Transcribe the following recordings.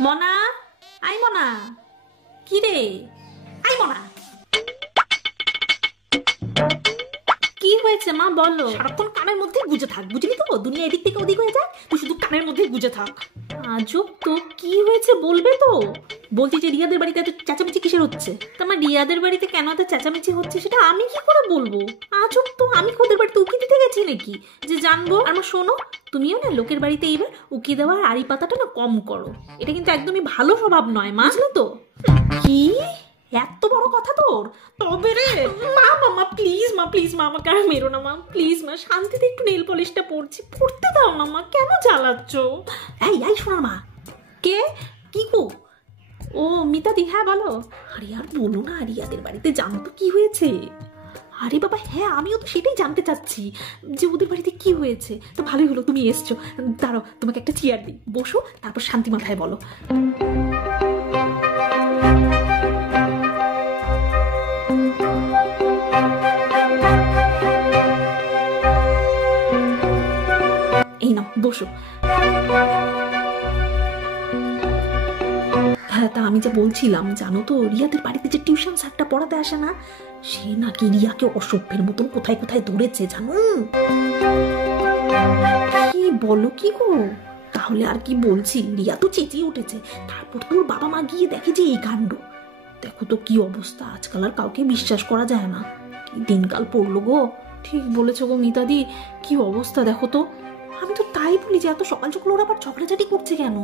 মনা, আই মনা, কি রে? আই মনা, কি হয়েছে মা বলো? সারাক্ষণ কানের মধ্যে গুজে থাক, বুঝলি তো? দুনিয়া এদিক থেকে ওদিক হয়ে যায়, তুই শুধু কানের মধ্যে গুজে থাক। আজব তো, কি হয়েছে বলবে তো? বলছি যে রিয়াদের বাড়িতে এত চেঁচামেচি কিসের হচ্ছে? তোমার রিয়াদের বাড়িতে কেন এত চেঁচামেচি হচ্ছে সেটা আমি কি করে বলবো? আজব তো, আমি ওদের বাড়িতে উকি দিতে গেছি নাকি যে জানবো? আর মা শোনো, তুমিও না লোকের বাড়িতে এইবার উকি দেওয়া আর আড়ি পাতাটা না কম করো। এটা কিন্তু একদমই ভালো স্বভাব নয় মা, বুঝলে তো? কি এত বড় কথা তোর? তবে রে মা, মামা প্লিজ মা, প্লিজ মা, আমাকে আর মেরো না মা, প্লিজ মা, শান্তিতে একটু নেল পলিশটা পড়ছি, পড়তে দাও না মা, কেন জ্বালাচ্ছ? এই এই শোনা মা। কে? কি গো? ও মিতাদি, হ্যাঁ বলো। আরে আর বলো না, রিয়াদের বাড়িতে জানো তো কি হয়েছে? আরে বাবা হ্যাঁ, আমিও তো সেটাই জানতে চাচ্ছি যে ওদের বাড়িতে কি হয়েছে। তো ভালোই হলো তুমি এসছো। দাঁড়াও, তোমাকে একটা চেয়ার দিই, বসো, তারপর শান্তি মাথায় বলো। এই নাও বসো। হ্যাঁ, তা আমি যা বলছিলাম, জানো তো রিয়াদের বাড়িতে যে টিউশন স্যারটা পড়াতে আসে না, সে নাকি রিয়াকে অসভ্যের মতন কোথায় কোথায় ধরেছে জানো? কি বলো কি গো? তাহলে আর কি বলছি, রিয়া তো চেঁচিয়ে উঠেছে। তারপর তোর বাবা মা গিয়ে দেখে যে এই কাণ্ড। দেখো তো কি অবস্থা, আজকাল আর কাউকে বিশ্বাস করা যায় না। কি দিনকাল পড়লো গো। ঠিক বলেছো গো মিতাদি, কি অবস্থা দেখো তো। আমি তো তাই বলি যে এত সকাল সকাল ওরা আবার ঝগড়াঝাটি করছে কেন?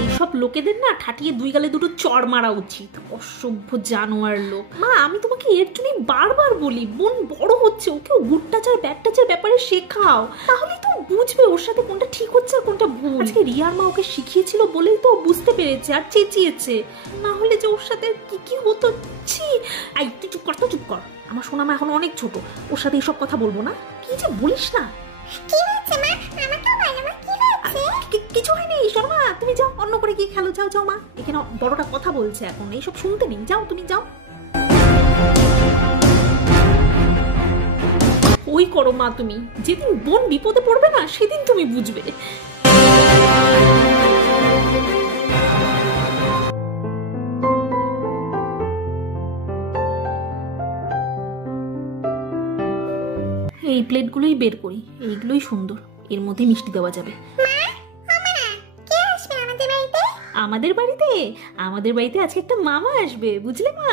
এইসব লোকেদের না ঠাটিয়ে দুই গালে দুটো চড় মারা উচিত, অসভ্য জানোয়ার লোক। মা আমি তোমাকে এর জন্যই বারবার বলি, বোন বড় হচ্ছে, ওকেও গুড টাচ আর ব্যাড টাচের ব্যাপারে শেখাও, তাহলেই তো বুঝবে ওর সাথে কোনটা ঠিক হচ্ছে আর কোনটা ভুল। আজকে রিয়ার মা ওকে শিখিয়েছিল বলেই তো বুঝতে পেরেছে আর চেঁচিয়েছে, না হলে যে ওর সাথে কি কি হতো। ছি, আই তুই চুপ কর তো, চুপ কর। আমার সোনা মা এখন অনেক ছোট, ওর সাথে এইসব কথা বলবো না। কি যে বলিস না। কি হচ্ছে মা? আমাকেও বলো মা, কি হচ্ছে? কিছু হয়নি, শর্মা তুমি যাও, অন্য করে গিয়ে খেলো, যাও যাও মা, এখানে বড়টা কথা বলছে এখন, এইসব শুনতে নেই, যাও তুমি যাও। ওই করো মা তুমি, যেদিন বোন বিপদে পড়বে না সেদিন তুমি বুঝবে। এই প্লেটগুলোই বের করি, এইগুলোই সুন্দর, এর মধ্যে মিষ্টি দেওয়া যাবে। আমাদের বাড়িতে আমাদের বাড়িতে আজকে একটা মামা আসবে, বুঝলে মা?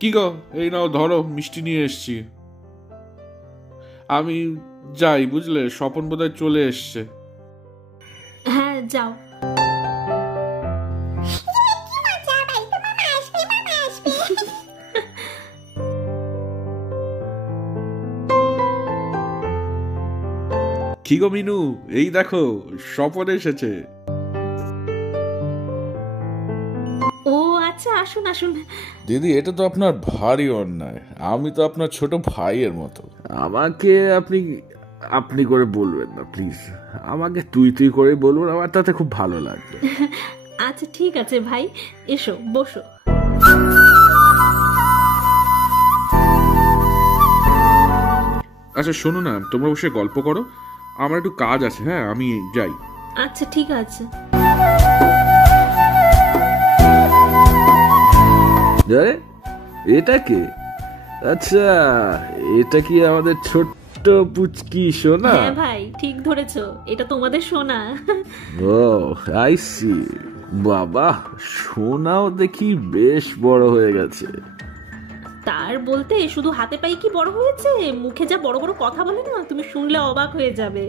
কি গো, এই নাও ধরো, মিষ্টি নিয়ে এসছি। আমি যাই, বুঝলে, স্বপন বোধহয় চলে এসছে। হ্যাঁ যাও। কি গো মিনু, এই দেখো স্বপন এসেছে। ও আচ্ছা, আসুন আসুন। দিদি, এটা তো আপনার ভারী অন্যায়, আমি তো আপনার ছোট ভাইয়ের মতো। আমাকে আপনি আপনি করে বলবেন না প্লিজ, আমাকে তুই তুই করে বলবেন, আমার তাতে খুব ভালো লাগবে। আচ্ছা ঠিক আছে ভাই, এসো বসো। আচ্ছা শোনো না, তোমরা বসে গল্প করো, আমার একটু কাজ আছে। হ্যাঁ আমি যাই। আচ্ছা ঠিক আছে। এটা কে? আচ্ছা, এটা কি আমাদের ছোট্ট পুচকি সোনা? হ্যাঁ ভাই, ঠিক ধরেছো, এটা তোমাদের সোনা। ও আই সি। বাবা, সোনাও দেখি বেশ বড় হয়ে গেছে। তার বলতে শুধু হাতে পায়ে কি বড় হয়েছে, মুখে যা বড় বড় কথা বলে না, তুমি শুনলে অবাক হয়ে যাবে।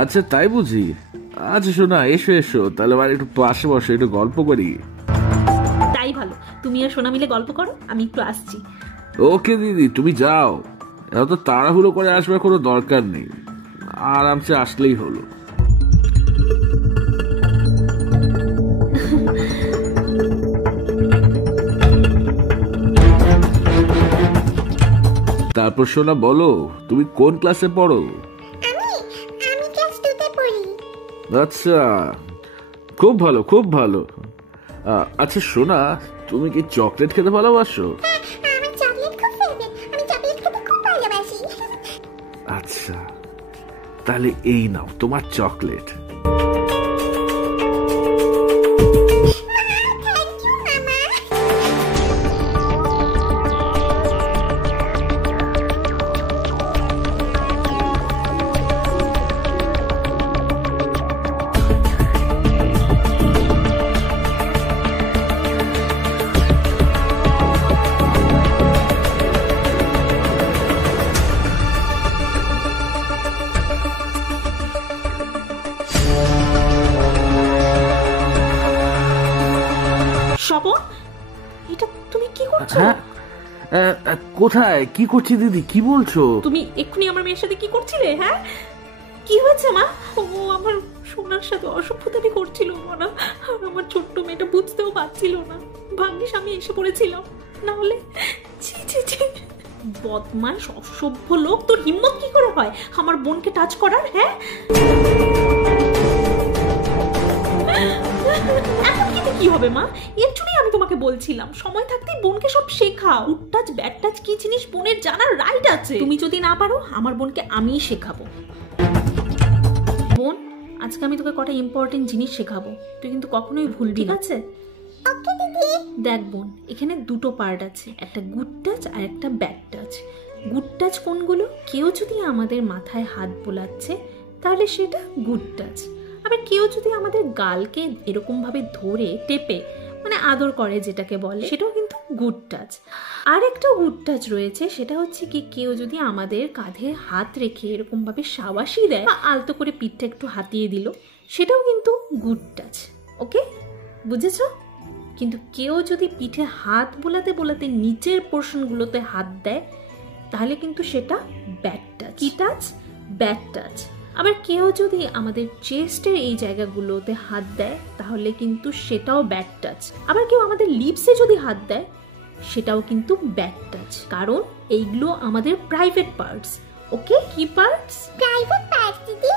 আচ্ছা তাই বুঝি। আচ্ছা সোনা, এসো এসো, তাহলে মানে একটু পাশে বসে একটু গল্প করি। তাই ভালো, তুমি আর সোনা মিলে গল্প করো, আমি একটু আসছি। ওকে দিদি, তুমি যাও, এত তাড়াহুড়ো করে আসবার কোনো দরকার নেই, আরামসে আসলেই হলো। তারপর সোনা বলো, তুমি কোন ক্লাসে পড়ো? আমি ক্লাস 2 তে পড়ি। আচ্ছা, খুব ভালো খুব ভালো। আচ্ছা সোনা, তুমি কি চকলেট খেতে ভালোবাসো? আমার চকলেট খুব ফেভারিট, আমি চকলেট খেতে খুব ভালোবাসি। আচ্ছা তাহলে এই নাও তোমার চকলেট। স্বপন, এটা তুমি কি করছো? হ্যাঁ, কোথায় কি করছি দিদি, কি বলছো? তুমি এক্ষুনি আমার মেয়ের সাথে কি করছিলে? হ্যাঁ, কি হয়েছে মা? ও আমার সোনার সাথে অসভ্যতামি করছিল না, আর আমার ছোট্ট মেয়েটা বুঝতেও পারছিল না। ভাগ্যিস আমি এসে পড়েছিলাম, না হলে ছি ছি ছি। বদমাশ অসভ্য লোক, তোর হিম্মত কি করে হয় আমার বোনকে টাচ করার? হ্যাঁ, এখন কিন্তু কি হবে মা? এর জন্যই আমি তোমাকে বলছিলাম সময় থাকতেই বোনকে সব শেখাও। গুড টাচ ব্যাড টাচ কি জিনিস বোনের জানার রাইট আছে। তুমি যদি না পারো আমার বোনকে আমিই শেখাবো। বোন, আজকে আমি তোকে কটা ইম্পর্টেন্ট জিনিস শেখাবো, তুই কিন্তু কখনোই ভুলবি না, ঠিক আছে? ওকে দিদি। দেখ বোন, এখানে দুটো পার্ট আছে, একটা গুড টাচ আর একটা ব্যাড টাচ। গুড টাচ কোনগুলো? কেউ যদি আমাদের মাথায় হাত বোলাচ্ছে তাহলে সেটা গুড টাচ। আবার কেউ যদি আমাদের গালকে এরকম ভাবে ধরে টেপে মানে আদর করে যেটাকে বলে, সেটাও কিন্তু গুড টাচ। আর একটা গুড টাচ রয়েছে, সেটা হচ্ছে কি কেউ যদি আমাদের কাঁধে হাত রেখে এরকম ভাবে শাবাশি দেয় বা আলতো করে পিঠটা একটু হাতিয়ে দিল, সেটাও কিন্তু গুড টাচ। ওকে, বুঝেছো? কিন্তু কেউ যদি পিঠে হাত বোলাতে বোলাতে নিচের পোর্শনগুলোতে হাত দেয় তাহলে কিন্তু সেটা ব্যাড টাচ। কি টাচ? Bad touch. আবার কেউ যদি আমাদের চেস্টের এই জায়গাগুলোতে হাত দেয় তাহলে কিন্তু সেটাও ব্যাড টাচ। আবার কেউ আমাদের লিপসে যদি হাত দেয় সেটাও কিন্তু ব্যাড টাচ, কারণ এইগুলো আমাদের প্রাইভেট পার্টস। ওকে, কি পার্টস? প্রাইভেট পার্ট দিদি।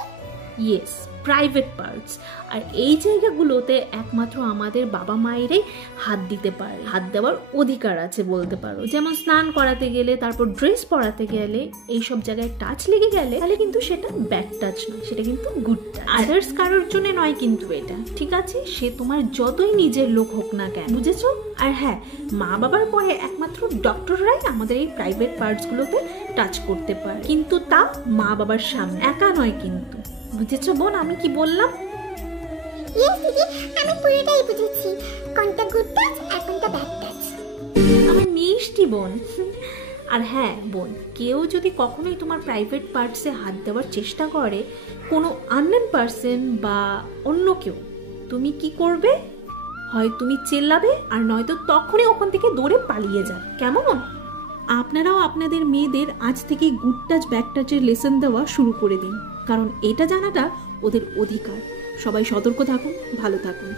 Yes, private parts. আর এই জায়গাগুলোতে একমাত্র আমাদের বাবা মায়েরাই হাত দিতে পারে, হাত দেওয়ার অধিকার আছে বলতে পারো। যেমন স্নান করাতে গেলে, তারপর ড্রেস পরাতে গেলে, এইসব জায়গায় টাচ লেগে গেলে তাহলে কিন্তু সেটা ব্যাড টাচ নয়, সেটা কিন্তু গুড টাচ। আদার্স কারোর জন্য নয় কিন্তু এটা, ঠিক আছে? সে তোমার যতই নিজের লোক হোক না কেন, বুঝেছো? আর হ্যাঁ, মা বাবার পরে একমাত্র ডক্টররাই আমাদের এই প্রাইভেট পার্টসগুলোতে টাচ করতে পারে, কিন্তু তা মা বাবার সামনে, একা নয় কিন্তু। বুঝেছো বোন আমি কি বললাম? ইয়েস দিদি, আমি পুরোটাই বুঝেছি, কোনটা গুড টাচ আর কোনটা ব্যাড টাচ। আমার মিষ্টি বোন। আর হ্যাঁ বোন, কেউ যদি কখনোই তোমার প্রাইভেট পার্টসে হাত দেওয়ার চেষ্টা করে, কোনো আননোন পার্সন বা অন্য কেউ, তুমি কি করবে? হয় তুমি চেল্লাবে, আর নয়তো তখনই ওখান থেকে দৌড়ে পালিয়ে যাবে, কেমন? আপনারাও আপনাদের মেয়েদের আজ থেকে গুড টাচ ব্যাড টাচের লেসন দেওয়া শুরু করে দিন, কারণ এটা জানাটা ওদের অধিকার। সবাই সতর্ক থাকুন, ভালো থাকুন।